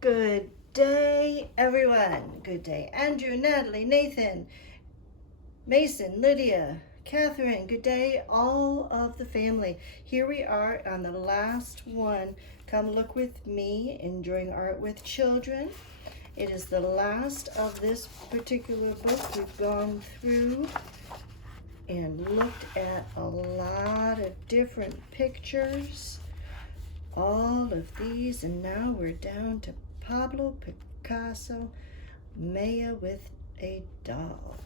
Good day, everyone. Good day, Andrew, Natalie, Nathan, Mason, Lydia, Catherine. Good day, all of the family. Here we are on the last one. Come look with me in Drawing Art with Children. It is the last of this particular book. We've gone through and looked at a lot of different pictures, all of these, and now we're down to Pablo Picasso, Maya with a doll.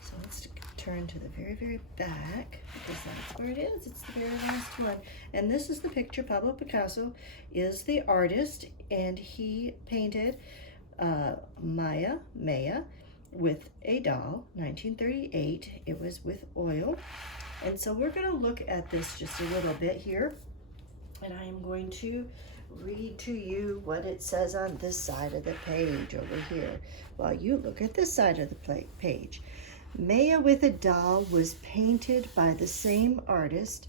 So let's turn to the very, very back, because that's where it is. It's the very last one. And this is the picture. Pablo Picasso is the artist, and he painted Maya with a doll, 1938. It was with oil. And so we're going to look at this just a little bit here. And I am going to read to you what it says on this side of the page over here while you look at this side of the page. Maya with a Doll was painted by the same artist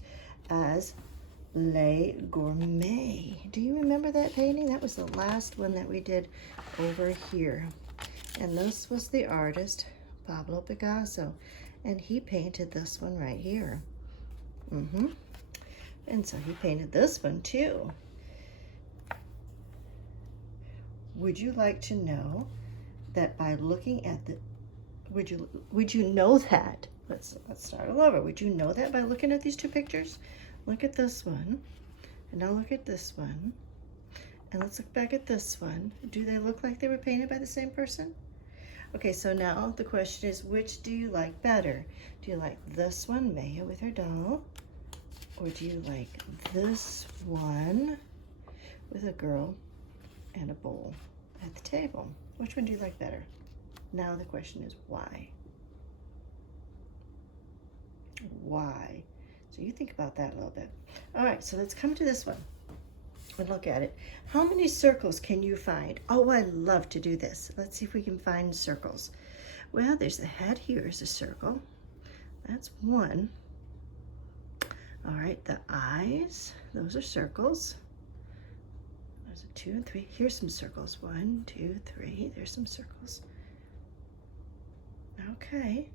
as Le Gourmet. Do you remember that painting? That was the last one that we did over here. And this was the artist, Pablo Picasso. And he painted this one right here. And so he painted this one too. Would you like to know that by looking at the, would you know that? Let's start all over. Would you know that by looking at these two pictures? Look at this one, and now look at this one, and let's look back at this one. Do they look like they were painted by the same person? Okay, so now the question is, which do you like better? Do you like this one, Maya with her doll? Or do you like this one with a girl and a bowl at the table? Which one do you like better? Now the question is why? Why? So you think about that a little bit. All right, so let's come to this one and look at it. How many circles can you find? Oh, I love to do this. Let's see if we can find circles. Well, there's the head here is a circle. That's one. All right, the eyes, those are circles. There's a 2 and 3. Here's some circles. 1, 2, 3. There's some circles. Okay,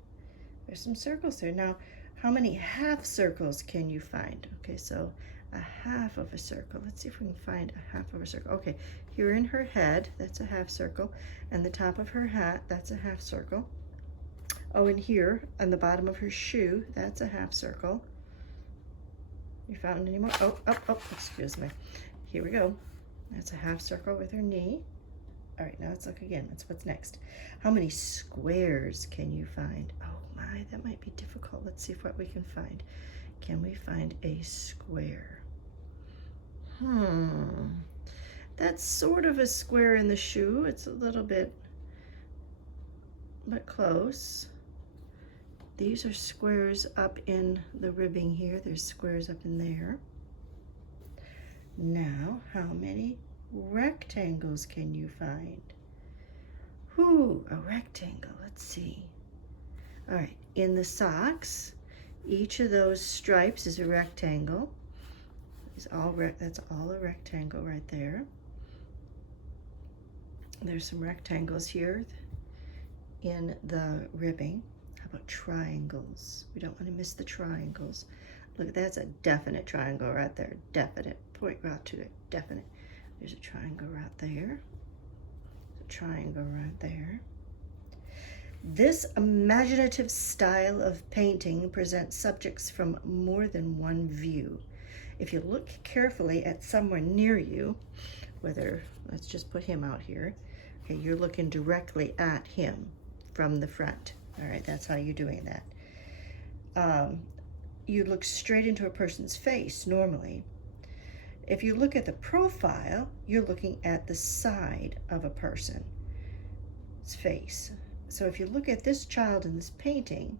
there's some circles there. Now, how many half circles can you find? Okay, so a half of a circle. Let's see if we can find a half of a circle. Okay, here in her head, that's a half circle. And the top of her hat, that's a half circle. Oh, and here on the bottom of her shoe, that's a half circle. You found any more? Oh, excuse me. Here we go. That's a half circle with her knee. All right, now let's look again. That's what's next. How many squares can you find? Oh my, that might be difficult. Let's see what we can find. Can we find a square? That's sort of a square in the shoe. It's a little bit, but close. These are squares up in the ribbing here. There's squares up in there. Now, how many rectangles can you find? A rectangle. Let's see. All right, in the socks, each of those stripes is a rectangle. That's all a rectangle right there. There's some rectangles here in the ribbing. How about triangles? We don't want to miss the triangles. Look, that's a definite triangle right there. Definite. Point right to it. Definite. There's a triangle right there. There's a triangle right there. This imaginative style of painting presents subjects from more than one view. If you look carefully at somewhere near you, let's just put him out here. Okay, you're looking directly at him from the front. All right, that's how you're doing that. You look straight into a person's face normally. If you look at the profile, you're looking at the side of a person's face. So if you look at this child in this painting,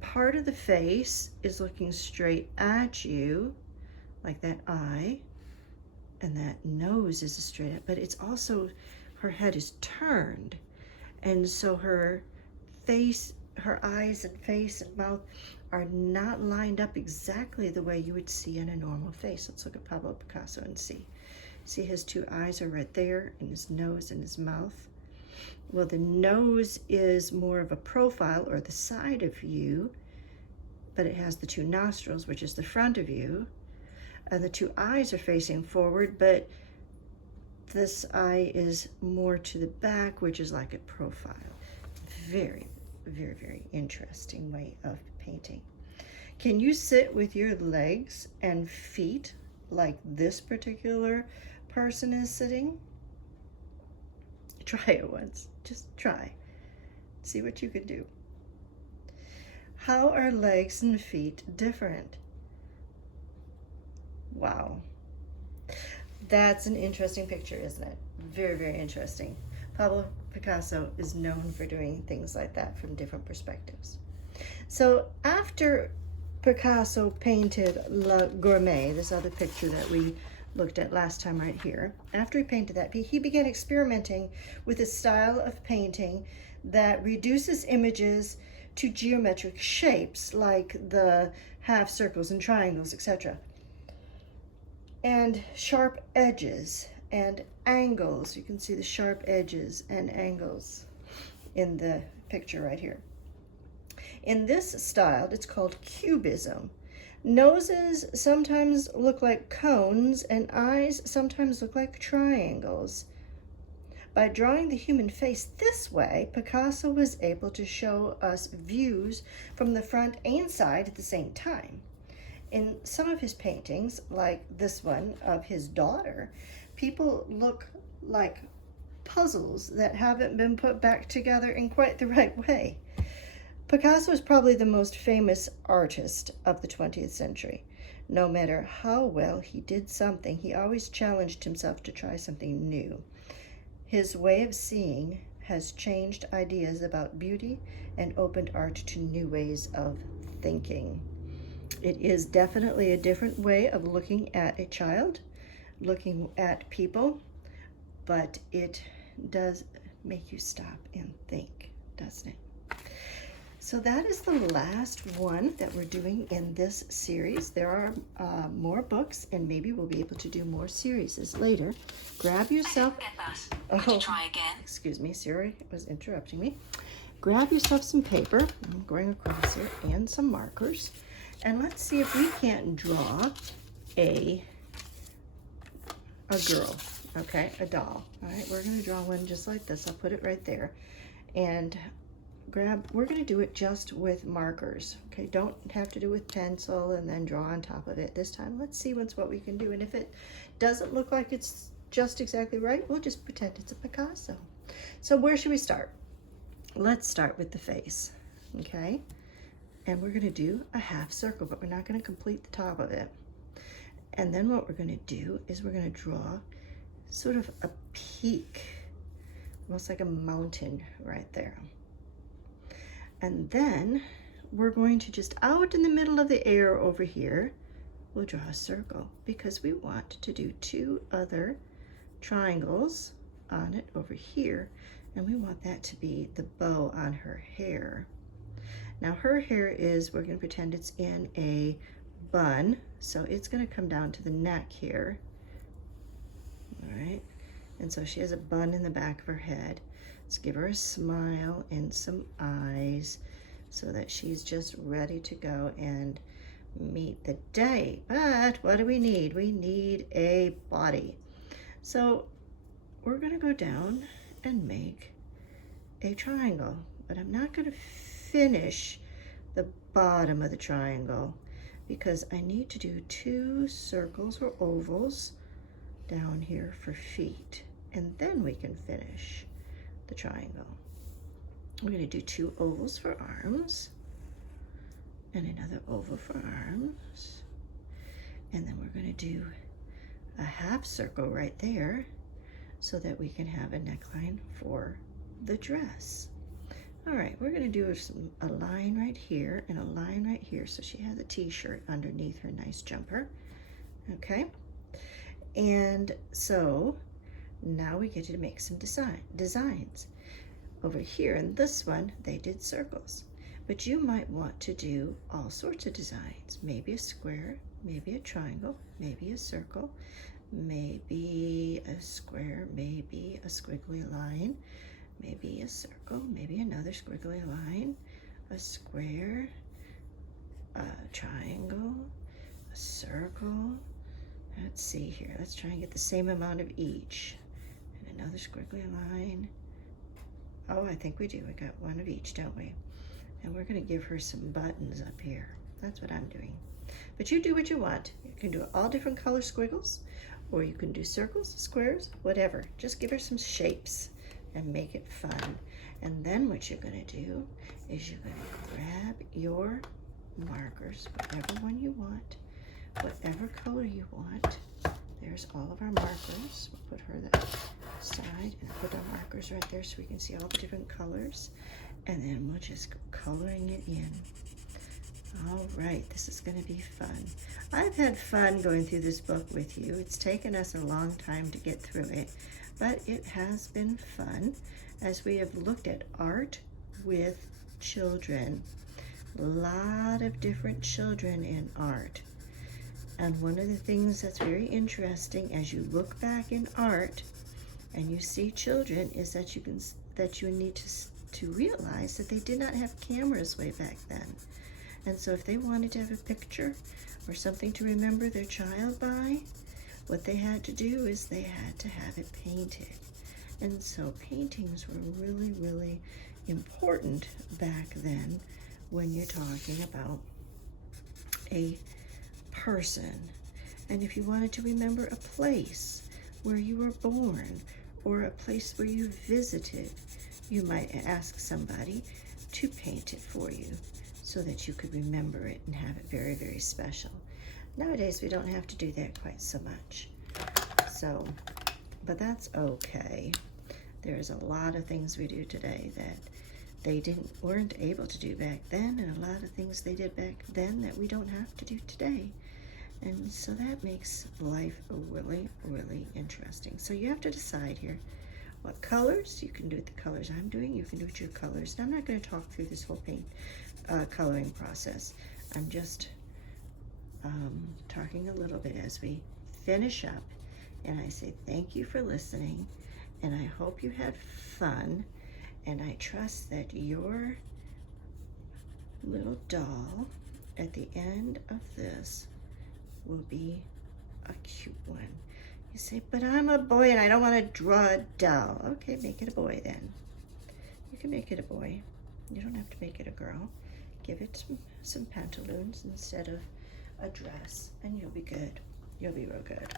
part of the face is looking straight at you, like that eye, and that nose is straight up, but it's also, her head is turned. And so her face, her eyes and face and mouth are not lined up exactly the way you would see in a normal face. Let's look at Pablo Picasso and see. See, his two eyes are right there, and his nose and his mouth. Well, the nose is more of a profile, or the side of you, but it has the two nostrils, which is the front of you, and the two eyes are facing forward, but this eye is more to the back, which is like a profile. Very, very, very interesting way of painting. Can you sit with your legs and feet like this particular person is sitting? Try it once. Just try. See what you can do. How are legs and feet different? Wow. That's an interesting picture, isn't it? Very, very interesting. Pablo Picasso is known for doing things like that from different perspectives. So after Picasso painted La Gourmet, this other picture that we looked at last time right here, after he painted that, he began experimenting with a style of painting that reduces images to geometric shapes like the half circles and triangles, etc. And sharp edges and angles. You can see the sharp edges and angles in the picture right here. In this style, it's called Cubism. Noses sometimes look like cones, and eyes sometimes look like triangles. By drawing the human face this way, Picasso was able to show us views from the front and side at the same time. In some of his paintings, like this one of his daughter, people look like puzzles that haven't been put back together in quite the right way. Picasso is probably the most famous artist of the 20th century. No matter how well he did something, he always challenged himself to try something new. His way of seeing has changed ideas about beauty and opened art to new ways of thinking. It is definitely a different way of looking at a child, looking at people, but it does make you stop and think, doesn't it? So that is the last one that we're doing in this series. There are more books, and maybe we'll be able to do more series later. Grab yourself... Try again. Excuse me, Siri was interrupting me. Grab yourself some paper, I'm going across here, and some markers. And let's see if we can't draw a girl, okay, a doll. All right, we're going to draw one just like this. I'll put it right there. And we're going to do it just with markers, okay? Don't have to do with pencil and then draw on top of it this time. Let's see what we can do. And if it doesn't look like it's just exactly right, we'll just pretend it's a Picasso. So where should we start? Let's start with the face, okay? And we're going to do a half circle, but we're not going to complete the top of it. And then what we're going to do is we're going to draw sort of a peak, almost like a mountain right there. And then we're going to just out in the middle of the air over here, we'll draw a circle because we want to do two other triangles on it over here. And we want that to be the bow on her hair. Now her hair is, we're going to pretend it's in a bun, so it's going to come down to the neck here. All right, and so she has a bun in the back of her head. Let's give her a smile and some eyes so that she's just ready to go and meet the day. But what do we need? We need a body. So we're going to go down and make a triangle, but I'm not going to finish the bottom of the triangle because I need to do two circles or ovals down here for feet, and then we can finish the triangle. We're going to do two ovals for arms and another oval for arms, and then we're going to do a half circle right there so that we can have a neckline for the dress. All right, we're going to do a line right here and a line right here so she has a t-shirt underneath her nice jumper. Okay, and so now we get to make some designs. Over here in this one, they did circles, but you might want to do all sorts of designs. Maybe a square, maybe a triangle, maybe a circle, maybe a square, maybe a squiggly line, maybe a circle, maybe another squiggly line, a square, a triangle, a circle. Let's see here. Let's try and get the same amount of each. And another squiggly line. Oh, I think we do. We got one of each, don't we? And we're going to give her some buttons up here. That's what I'm doing. But you do what you want. You can do all different color squiggles, or you can do circles, squares, whatever. Just give her some shapes and make it fun. And then what you're going to do is you're going to grab your markers, whatever one you want, whatever color you want. There's all of our markers. We'll put her that side and put our markers right there so we can see all the different colors. And then we'll just go coloring it in. All right, this is going to be fun. I've had fun going through this book with you. It's taken us a long time to get through it, but it has been fun as we have looked at art with children. A lot of different children in art. And one of the things that's very interesting as you look back in art and you see children is that you need to realize that they did not have cameras way back then. And so if they wanted to have a picture or something to remember their child by, what they had to do is they had to have it painted. And so paintings were really, really important back then when you're talking about a person. And if you wanted to remember a place where you were born or a place where you visited, you might ask somebody to paint it for you so that you could remember it and have it very, very special. Nowadays, we don't have to do that quite so much. So, but that's okay. There's a lot of things we do today that they weren't able to do back then, and a lot of things they did back then that we don't have to do today. And so that makes life really, really interesting. So you have to decide here what colors. You can do it the colors I'm doing. You can do it your colors. Now, I'm not going to talk through this whole coloring process. I'm just talking a little bit as we finish up. And I say thank you for listening. And I hope you had fun. And I trust that your little doll at the end of this will be a cute one. You say, but I'm a boy and I don't want to draw a doll. Okay, make it a boy then. You can make it a boy. You don't have to make it a girl. Give it some pantaloons instead of a dress and you'll be good. You'll be real good.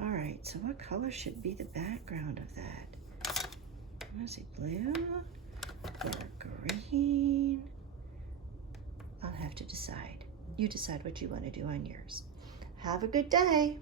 All right, so what color should be the background of that? Was it blue or green? I'll have to decide. You decide what you want to do on yours. Have a good day.